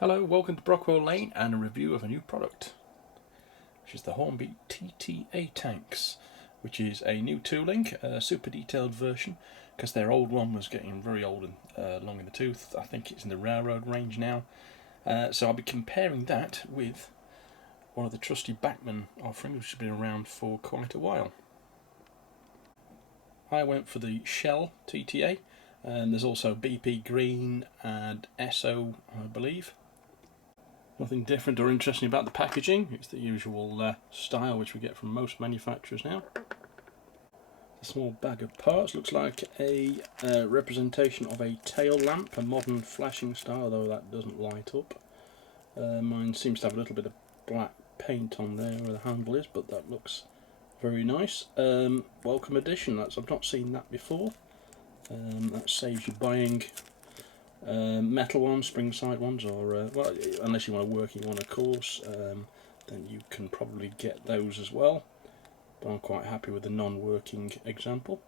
Hello, welcome to Brockwell Lane and a review of a new product, which is the Hornby TTA Tanks, which is a new tooling, a super detailed version, because their old one was getting very old and long in the tooth. I think it's in the railroad range now. So I'll be comparing that with one of the trusty Bachmann offerings, which has been around for quite a while. I went for the Shell TTA, and there's also BP Green and SO, I believe. Nothing different or interesting about the packaging. It's the usual style which we get from most manufacturers now. A small bag of parts, looks like a representation of a tail lamp, a modern flashing style, although that doesn't light up. Mine seems to have a little bit of black paint on there where the handle is, but that looks very nice. Welcome edition, I've not seen that before. That saves you buying metal ones, spring side ones, or well, unless you want a working one, of course, then you can probably get those as well. But I'm quite happy with the non-working example.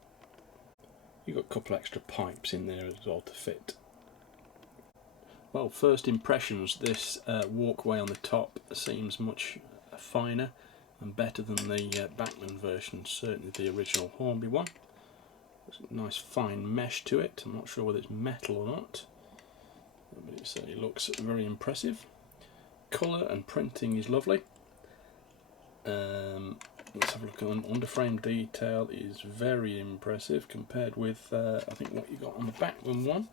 You've got a couple extra pipes in there as well to fit. Well, first impressions, this walkway on the top seems much finer and better than the Bachmann version, certainly the original Hornby one. There's a nice fine mesh to it. I'm not sure whether it's metal or not, but it certainly looks very impressive. Colour and printing is lovely. Let's have a look on underframe detail. Is very impressive compared with I think what you got on the Bachmann one,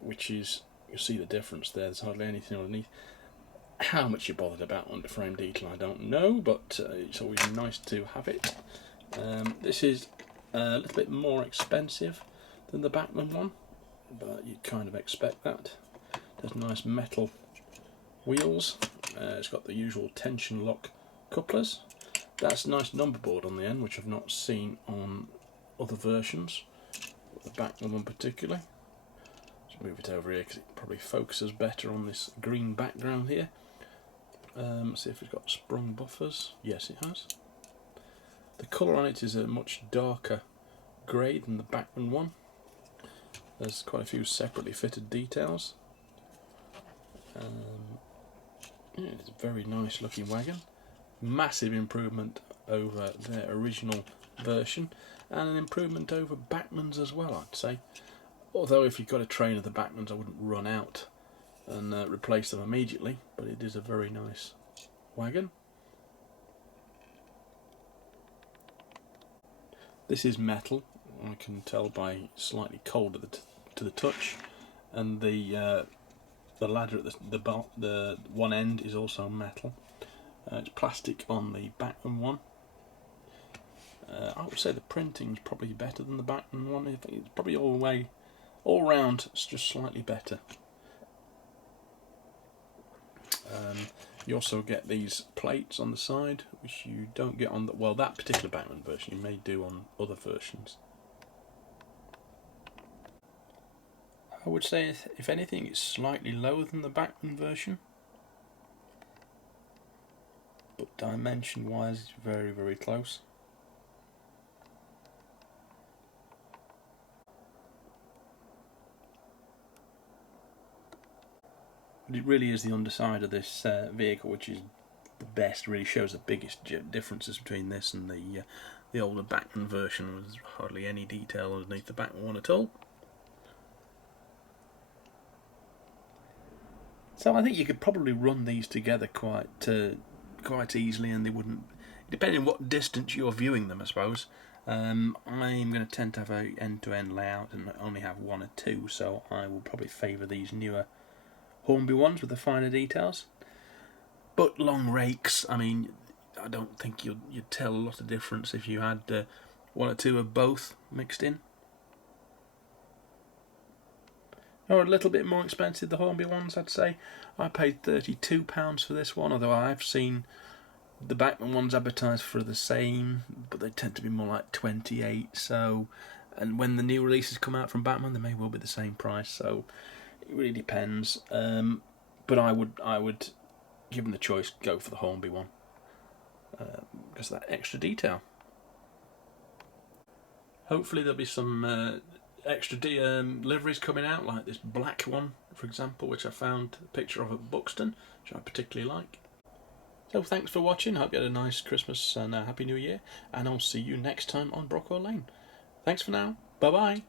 which is, you see the difference there. There's hardly anything underneath. How much you're bothered about underframe detail I don't know, but it's always nice to have it. This is a little bit more expensive than the Bachmann one, but you kind of expect that. There's nice metal wheels. It's got the usual tension lock couplers. That's a nice number board on the end, which I've not seen on other versions, the Bachmann one particularly. Let's move it over here because it probably focuses better on this green background here. See if it's got sprung buffers. Yes, it has. The colour on it is a much darker grey than the Bachmann one. There's quite a few separately fitted details. Yeah, it's a very nice looking wagon. Massive improvement over their original version, and an improvement over Bachmann's as well, I'd say. Although if you've got a train of the Bachmann's, I wouldn't run out and replace them immediately, but it is a very nice wagon. This is metal, I can tell by slightly cold to the touch, and the ladder at the one end is also metal. It's plastic on the Bachmann one. I would say the printing's probably better than the Bachmann one. It's probably all round, it's just slightly better. You also get these plates on the side, which you don't get on that particular Bachmann version. You may do on other versions. I would say, if anything, it's slightly lower than the Bachmann version, but dimension-wise, it's very, very close. But it really is the underside of this vehicle which is the best. Really shows the biggest differences between this and the older Bachmann version. There's hardly any detail underneath the Bachmann one at all. So I think you could probably run these together quite easily, and they wouldn't, depending on what distance you're viewing them, I suppose. I'm going to tend to have a end-to-end layout and only have one or two, so I will probably favour these newer Hornby ones with the finer details. But long rakes, I mean, I don't think you'd tell a lot of difference if you had one or two of both mixed in. Or a little bit more expensive, the Hornby ones, I'd say. I paid £32 for this one, although I've seen the Bachmann ones advertised for the same, but they tend to be more like 28. So, and when the new releases come out from Bachmann, they may well be the same price. So it really depends. But I would, given the choice, go for the Hornby one because of that extra detail. Hopefully there'll be some extra liveries coming out, like this black one for example, which I found a picture of at Buxton, which I particularly like. So thanks for watching. Hope you had a nice Christmas and a Happy New Year, and I'll see you next time on Brockwell Lane. Thanks for now. Bye bye.